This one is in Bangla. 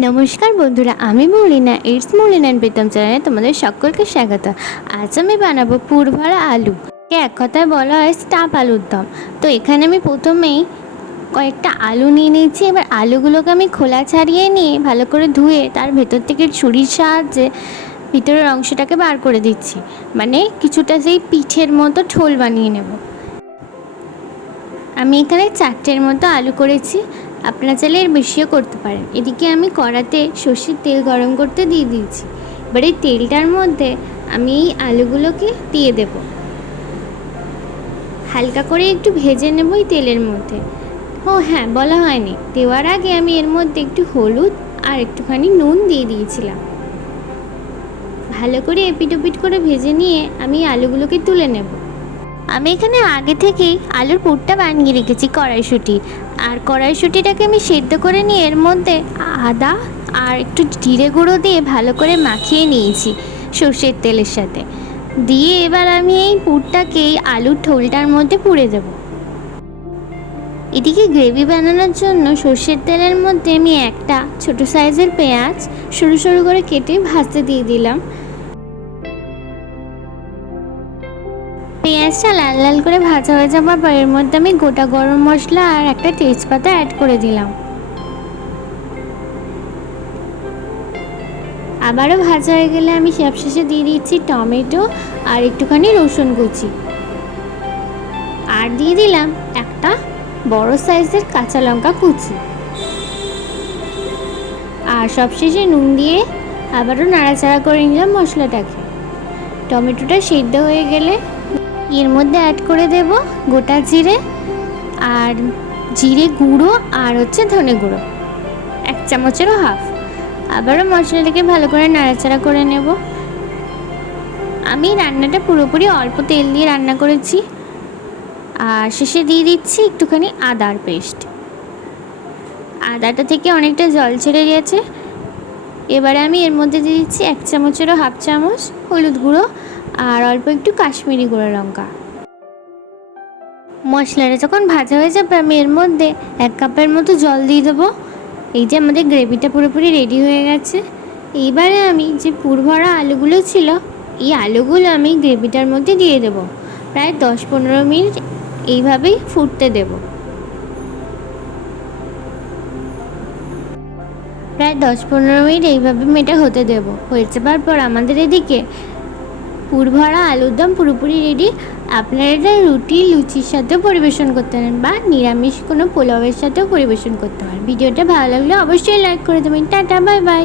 নমস্কার বন্ধুরা, আমি মৌলিনা ইটস মৌলিনা প্রীতম চ্যানেলে তোমাদের সকলকে স্বাগত। আজ আমি বানাবো পুরভরা আলু। একে কথায় বলা হয় স্টাফ আলুর দম। তো এখানে আমি প্রথমেই কয়েকটা আলু নিয়ে নিয়েছি। এবার আলুগুলোকে আমি খোলা ছাড়িয়ে নিয়ে ভালো করে ধুয়ে তার ভেতর থেকে ছুরির সাহায্যে ভিতরের অংশটাকে বার করে দিচ্ছি। মানে কিছুটা সেই পিঠের মতো ঠোল বানিয়ে নেব। আমি এখানে চারটের মতো আলু করেছি। আপনারা চাইলে এর বেশিও করতে পারেন। এদিকে আমি কড়াতে সর্ষের তেল গরম করতে দিয়ে দিয়েছি। এবার এই তেলটার মধ্যে আমি এই আলুগুলোকে দিয়ে দেব। হালকা করে একটু ভেজে নেব এই তেলের মধ্যে। ও হ্যাঁ বলা হয়নি। দেওয়ার আগে আমি এর মধ্যে একটু হলুদ আর একটুখানি নুন দিয়ে দিয়েছিলাম। ভালো করে এপিট করে ভেজে নিয়ে আমি আলুগুলোকে তুলে নেব। আমি এখানে আগে থেকেই আলুর পুরটা বানিয়ে রেখেছি কড়াইশুঁটি। আর কড়াইশুঁটিটাকে আমি সেদ্ধ করে নিয়ে এর মধ্যে আদা আর একটু জিরে গুঁড়ো দিয়ে ভালো করে মাখিয়ে নিয়েছি সর্ষের তেলের সাথে। দিয়ে এবার আমি এই পুরটাকে এই আলুর ঠোলটার মধ্যে পুড়ে দেব। এদিকে গ্রেভি বানানোর জন্য সর্ষের তেলের মধ্যে আমি একটা ছোট সাইজের পেঁয়াজ সরু সরু করে কেটে ভাজতে দিয়ে দিলাম। পেঁয়াজটা লাল লাল করে ভাজা হয়ে যাবার পর এর মধ্যে আমি গোটা গরম মশলা আর একটা তেজপাতা অ্যাড করে দিলাম। আবারও ভাজা হয়ে গেলে আমি সবশেষে দিয়ে দিচ্ছি টমেটো আর একটুখানি রসুন কুচি। আর দিয়ে দিলাম একটা বড় সাইজের কাঁচা লঙ্কা কুচি। আর সবশেষে নুন দিয়ে আবারও নাড়াচাড়া করে নিলাম মশলাটাকে। টমেটোটা সিদ্ধ হয়ে গেলে এর মধ্যে অ্যাড করে দেব গোটা জিরে আর জিরে গুঁড়ো আর হচ্ছে ধনে গুঁড়ো। এক চামচেরও হাফ আবারও মশলাটাকে ভালো করে নাড়াচাড়া করে নেব। আমি রান্নাটা পুরোপুরি অল্প তেল দিয়ে রান্না করেছি। আর শেষে দিয়ে দিচ্ছি একটুখানি আদার পেস্ট। আদাটা থেকে অনেকটা জল ছেড়ে গেছে। এবারে আমি এর মধ্যে দিয়ে দিচ্ছি এক চামচেরও হাফ চামচ হলুদ গুঁড়ো আর অল্প একটু কাশ্মীরি গুঁড়ো লঙ্কা। মশলাটা যখন ভাজা হয়ে যাবে, আমি এর মধ্যে এক কাপের মতো জল দিয়ে দেবো। এই যে আমাদের গ্রেভিটা পুরোপুরি রেডি হয়ে গেছে। এইবারে আমি যে পুরভরা আলুগুলো ছিল, এই আলুগুলো আমি গ্রেভিটার মধ্যে দিয়ে দেব। প্রায় দশ পনেরো মিনিট এইভাবেই ফুটতে দেব। প্রায় দশ পনেরো মিনিট এইভাবে মেটা হতে দেব। হয়ে যাবার পর আমাদের এদিকে পুরভরা আলুর দম পুরোপুরি রেডি আপনারা এটা রুটি, লুচির সাথেও পরিবেশন করতে পারেন বা নিরামিষ কোনো পোলাওয়ের সাথেও পরিবেশন করতে পারেন। ভিডিওটা ভালো লাগলে অবশ্যই লাইক করে দেবেন। Tata bye bye